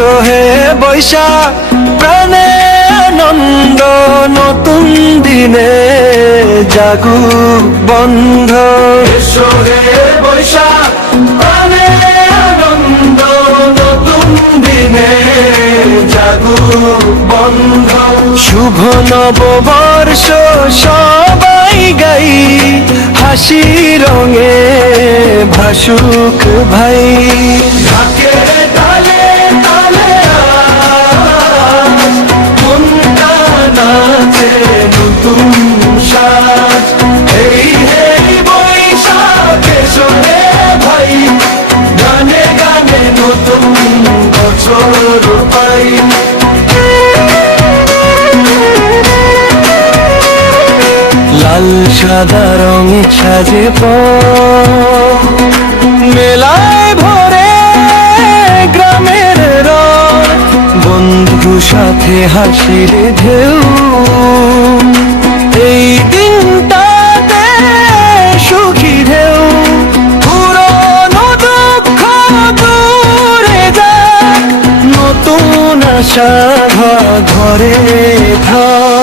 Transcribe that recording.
এসো হে বৈশাখ প্রাণে আনন্দ, নতুন দিনে জাগুক বন্ধ। এসো হে বৈশাখ প্রাণে আনন্দ, নতুন দিনে জাগুক বন্ধ। শুভ নববর্ষ সবাই গাই, হাসি রঙে ভাসুক ভাই। ঢাকে তালে তালে মনটা নাচে নতুন সাজ। এই হে বৈশাখ এসো হে ভাই, গানে গানে নতুন বছর পাই। লাল সাদা রঙে সাজে মেলায় ভরে গ্রামের রং, বন্ধু সাথে হাসির ঢেউ। এই দিনটাতে সুখী ঢেউ, পুরনো দুঃখ দূরে যায়, নতুন আশা ঘরে ঘরে